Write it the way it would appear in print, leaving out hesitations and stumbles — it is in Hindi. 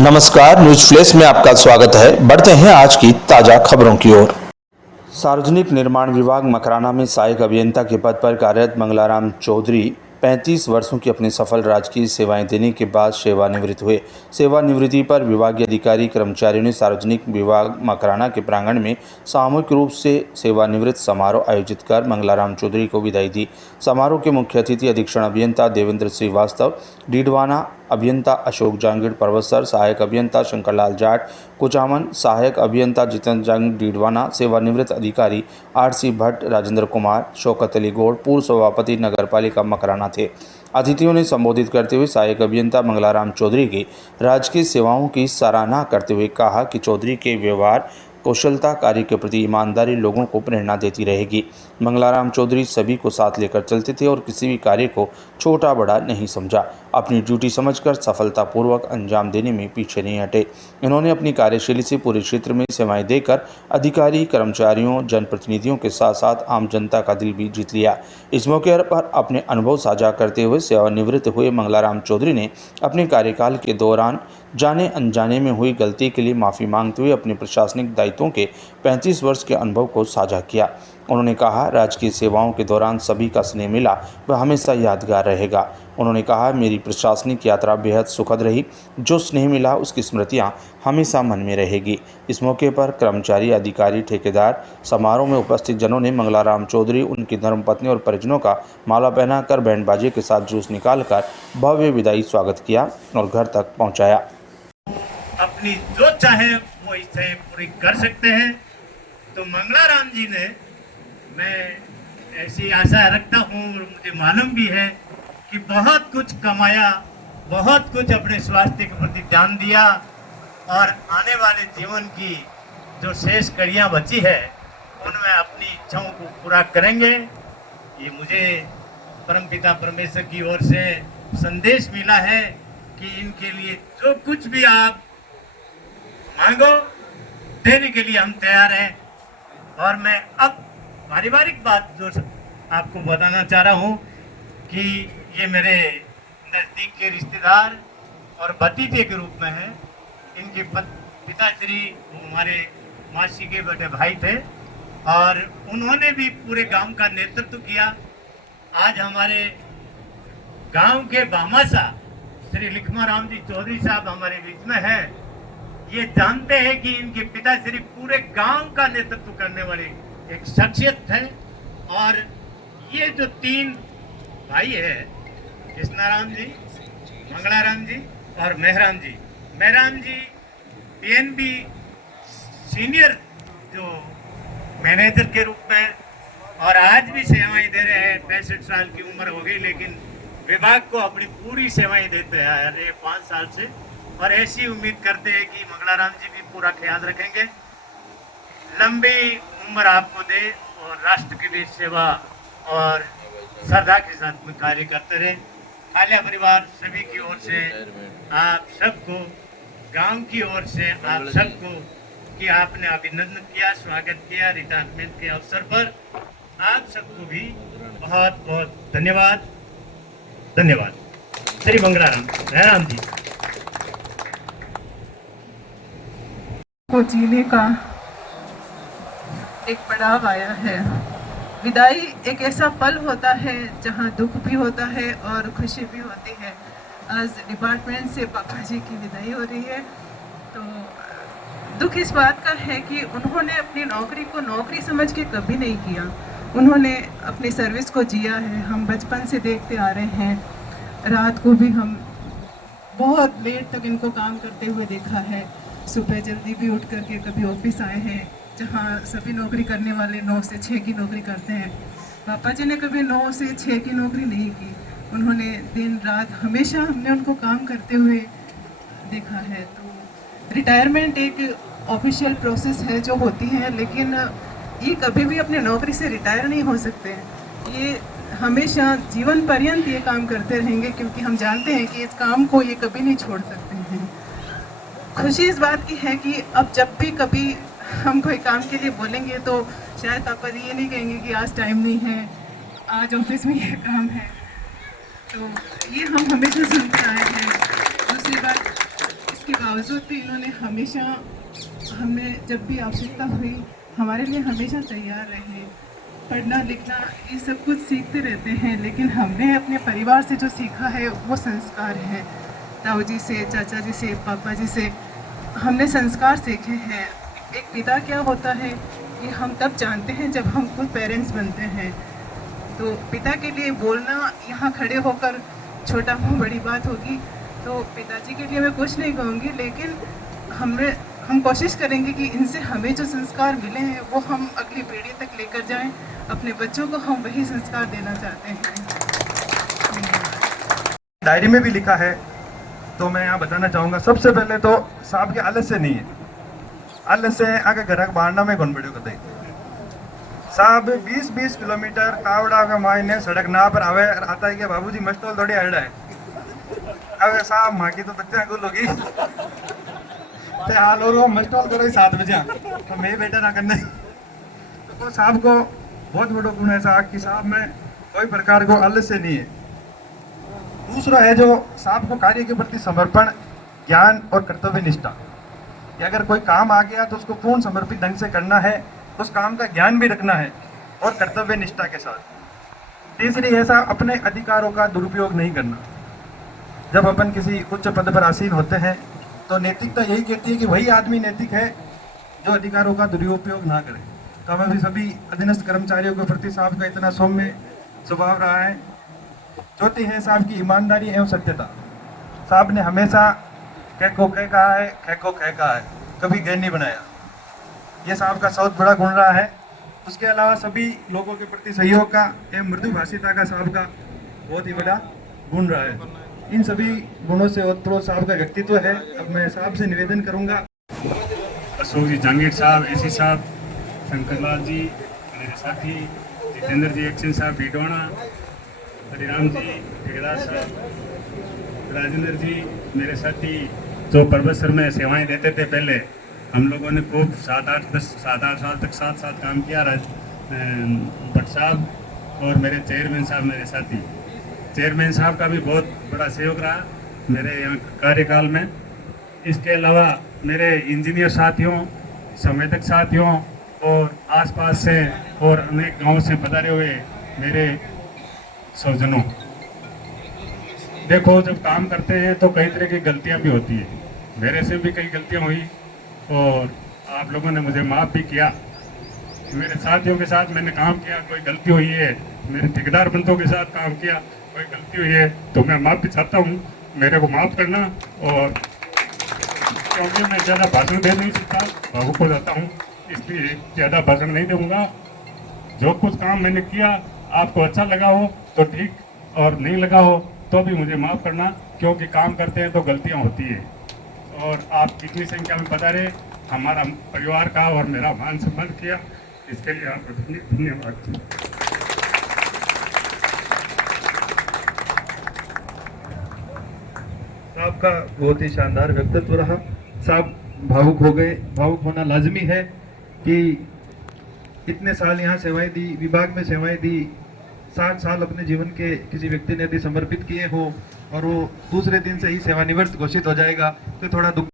नमस्कार, न्यूज फ्लैश में आपका स्वागत है। बढ़ते हैं आज की ताजा खबरों की ओर। सार्वजनिक निर्माण विभाग मकराना में सहायक अभियंता के पद पर कार्यरत मंगलाराम चौधरी 35 वर्षों की अपनी सफल राजकीय सेवाएं देने के बाद सेवानिवृत्त हुए। सेवानिवृत्ति पर विभागीय अधिकारी कर्मचारियों ने सार्वजनिक विभाग मकराना के प्रांगण में सामूहिक रूप से सेवानिवृत्त समारोह आयोजित कर मंगलाराम चौधरी को विदाई दी। समारोह के मुख्य अतिथि अधीक्षण अभियंता देवेंद्र श्रीवास्तव, डीडवाना अभियंता अशोक जांगीड़ परवसर, सहायक अभियंता शंकरलाल जाट कुचामन, सहायक अभियंता जितेंद्र जांगीड़ डीडवाना, सेवानिवृत्त अधिकारी आरसी भट्ट, राजेंद्र कुमार, शौकत अली गौड़, पूर्व सभापति नगरपालिका मकराना थे। अतिथियों ने संबोधित करते हुए सहायक अभियंता मंगलाराम चौधरी की राजकीय सेवाओं की सराहना करते हुए कहा कि चौधरी के व्यवहार, कौशलता, कार्य के प्रति ईमानदारी लोगों को प्रेरणा देती रहेगी। मंगलाराम चौधरी सभी को साथ लेकर चलते थे और किसी भी कार्य को छोटा बड़ा नहीं समझा। अपनी ड्यूटी समझकर सफलतापूर्वक अंजाम देने में पीछे नहीं हटे। इन्होंने अपनी कार्यशैली से पूरे क्षेत्र में सेवाएं देकर अधिकारी, कर्मचारियों, जनप्रतिनिधियों के साथ साथ आम जनता का दिल भी जीत लिया। इस मौके पर अपने अनुभव साझा करते हुए सेवानिवृत्त हुए मंगलाराम चौधरी ने अपने कार्यकाल के दौरान जाने अनजाने में हुई गलती के लिए माफ़ी मांगते हुए अपने प्रशासनिक दायित्वों के 35 वर्ष के अनुभव को साझा किया। उन्होंने कहा, राजकीय सेवाओं के दौरान सभी का स्नेह मिला वह हमेशा यादगार रहेगा। उन्होंने कहा, मेरी प्रशासनिक यात्रा बेहद सुखद रही। जो स्नेह मिला उसकी स्मृतियां हमेशा मन में रहेगी। इस मौके पर कर्मचारी, अधिकारी, ठेकेदार, समारोह में उपस्थित जनों ने मंगलाराम चौधरी, उनकी धर्मपत्नी और परिजनों का माला पहनाकर बैंड बाजे के साथ जूस निकालकर भव्य विदाई स्वागत किया और घर तक पहुँचाया। अपनी जो चाहे वो इच्छाएं पूरी कर सकते हैं। तो मंगलाराम जी ने, मैं ऐसी आशा रखता हूँ और मुझे मालूम भी है कि बहुत कुछ कमाया, बहुत कुछ अपने स्वास्थ्य के प्रति ध्यान दिया और आने वाले जीवन की जो शेष कड़ियाँ बची है उनमें अपनी इच्छाओं को पूरा करेंगे। ये मुझे परमपिता परमेश्वर की ओर से संदेश मिला है कि इनके लिए जो कुछ भी आप मांगो देने के लिए हम तैयार हैं। और मैं अब पारिवारिक बात जो आपको बताना चाह रहा हूँ कि ये मेरे नज़दीक के रिश्तेदार और भतीजे के रूप में हैं। इनके पिताश्री हमारे मासी के बड़े भाई थे और उन्होंने भी पूरे गांव का नेतृत्व किया। आज हमारे गांव के भामाशाह श्री लिखमाराम जी चौधरी साहब हमारे बीच में हैं। ये जानते हैं कि इनके पिताश्री पूरे गांव का नेतृत्व करने वाले एक शख्सियत है। और ये जो तीन भाई है, कृष्णाराम जी, मंगलाराम जी और मेहराम जी, पीएनबी सीनियर जो मैनेजर के रूप में और आज भी सेवाएं दे रहे हैं। 65 साल की उम्र हो गई लेकिन विभाग को अपनी पूरी सेवाएं देते आ रहे 5 साल से। और ऐसी उम्मीद करते हैं कि मंगलाराम जी भी पूरा ख्याल रखेंगे, लंबी उम्र आपको दे और राष्ट्र के लिए सेवा और श्रद्धा के साथ में कार्य करते रहे। आलिया परिवार सभी की ओर से आप सबको, गांव की ओर से आप सबको कि आपने अभिनंदन किया, स्वागत किया रिटायरमेंट के अवसर पर, आप सबको भी बहुत बहुत धन्यवाद। श्री मंगलाराम जी को जीने का एक पड़ाव आया है। विदाई एक ऐसा पल होता है जहां दुख भी होता है और खुशी भी होती है। आज डिपार्टमेंट से पापा जी की विदाई हो रही है तो दुख इस बात का है कि उन्होंने अपनी नौकरी को नौकरी समझ के कभी नहीं किया। उन्होंने अपनी सर्विस को जिया है। हम बचपन से देखते आ रहे हैं, रात को भी हम बहुत लेट तक इनको काम करते हुए देखा है। सुबह जल्दी भी उठ करके कभी ऑफिस आए हैं जहाँ सभी नौकरी करने वाले 9 से 6 की नौकरी करते हैं। पापा जी ने कभी 9 से 6 की नौकरी नहीं की। उन्होंने दिन रात हमेशा हमने उनको काम करते हुए देखा है। तो रिटायरमेंट एक ऑफिशियल प्रोसेस है जो होती है, लेकिन ये कभी भी अपने नौकरी से रिटायर नहीं हो सकते। ये हमेशा जीवन पर्यंत ये काम करते रहेंगे क्योंकि हम जानते हैं कि इस काम को ये कभी नहीं छोड़ सकते हैं। खुशी इस बात की है कि अब जब भी कभी हम कोई काम के लिए बोलेंगे तो शायद पापा जी ये नहीं कहेंगे कि आज टाइम नहीं है, आज ऑफिस में ये काम है। तो ये हम हमेशा सुनते आए हैं। दूसरी बात, के बावजूद भी इन्होंने हमेशा हमें जब भी आवश्यकता हुई हमारे लिए हमेशा तैयार रहे। पढ़ना लिखना ये सब कुछ सीखते रहते हैं, लेकिन हमने अपने परिवार से जो सीखा है वो संस्कार है। ताऊ जी से, चाचा जी से, पापा जी से हमने संस्कार सीखे हैं। एक पिता क्या होता है ये हम तब जानते हैं जब हम खुद पेरेंट्स बनते हैं। तो पिता के लिए बोलना यहाँ खड़े होकर छोटा मुँह बड़ी बात होगी, तो पिताजी के लिए मैं कुछ नहीं कहूँगी, लेकिन हम कोशिश करेंगे कि इनसे हमें जो संस्कार मिले हैं वो हम अगली पीढ़ी तक लेकर जाएं। अपने बच्चों को हम वही संस्कार देना चाहते हैं। डायरी में भी लिखा है, तो मैं यहाँ बताना चाहूँगा। सबसे पहले तो साहब के आलस से नहीं है, आलस से आगे घर बाढ़ना में कौन बड़े कतई साहब 20-20 किलोमीटर कावड़ा का मायने सड़क ना पर आवे आता है कि बाबूजी मस्टोल थोड़ी हड़ा है। अब साहब माँ की तो बच्चा गुल होगी ते हाल और मस्टोल करो 7 बजे तो मैं बेटा ना करने। तो साहब को बहुत बड़ा गुण है साहब की, साहब में कोई प्रकार को आलस से नहीं है। दूसरा है जो साहब को कार्य के प्रति समर्पण, ज्ञान और कर्तव्य निष्ठा, कि अगर कोई काम आ गया तो उसको पूर्ण समर्पित ढंग से करना है, उस काम का ज्ञान भी रखना है और कर्तव्य निष्ठा के साथ। तीसरी ऐसा अपने अधिकारों का दुरुपयोग नहीं करना। जब अपन किसी उच्च पद पर आसीन होते हैं तो नैतिकता यही कहती है कि वही आदमी नैतिक है जो अधिकारों का दुरुपयोग ना करे। तो हमें भी सभी अधीनस्थ कर्मचारियों के प्रति साहब का इतना सौम्य स्वभाव रहा है। चौथी है साहब की ईमानदारी एवं सत्यता। साहब ने हमेशा कह को कह कहा है, कह को कह कहा है, कभी गैर नहीं बनाया। ये साहब का बहुत बड़ा गुण रहा है। उसके अलावा सभी लोगों के प्रति सहयोग का एवं मृदुभाषिता का साहब का बहुत ही बड़ा गुण रहा है। इन सभी गुणों से ओतप्रोत साहब का व्यक्तित्व है। अब मैं साहब से निवेदन करूंगा। अशोक जी जहांगीर साहब, एसी साहब, शंकरलाल जी मेरे साथी, जितेंद्र जी एक्शन साहब बीटवाना, हरिराम जी ठेकेदार साहब, राजेंद्र जी मेरे साथी जो परबतसर में सेवाएं देते थे पहले, हम लोगों ने खूब 7-8 साल तक साथ काम किया। भट्ट साहब और मेरे चेयरमैन साहब मेरे साथी। चेयरमैन साहब का भी बहुत बड़ा सहयोग रहा मेरे यहाँ कार्यकाल में। इसके अलावा मेरे इंजीनियर साथियों, संवेदक साथियों और आसपास से और अनेक गांवों से पधारे हुए मेरे स्वजनों, देखो जब काम करते हैं तो कई तरह की गलतियां भी होती है। मेरे से भी कई गलतियां हुई और आप लोगों ने मुझे माफ़ भी किया। मेरे साथियों के साथ मैंने काम किया, कोई गलती हुई है, मेरे ठेकेदार बंधुओं के साथ काम किया, कोई गलती हुई है तो मैं माफ़ भी चाहता हूँ, मेरे को माफ़ करना। और क्योंकि मैं ज़्यादा भाषण दे नहीं सकता, भावुक हो जाता हूँ, इसलिए ज़्यादा भाषण नहीं दूंगा। जो कुछ काम मैंने किया आपको अच्छा लगा हो तो ठीक, और नहीं लगा हो तो भी मुझे माफ़ करना, क्योंकि काम करते हैं तो गलतियाँ होती है। और आप इतनी संख्या में पधारे, हमारा परिवार का और मेरा मान सम्मान किया, इसके लिए आपको धन्यवाद। साहब का बहुत ही शानदार व्यक्तित्व रहा। साहब भावुक हो गए। भावुक होना लाजमी है कि इतने साल यहाँ सेवाएं दी, विभाग में सेवाएं दी, 60 साल अपने जीवन के किसी व्यक्ति ने यदि समर्पित किए हो और वो दूसरे दिन से ही सेवानिवृत्त घोषित हो जाएगा तो थोड़ा दुख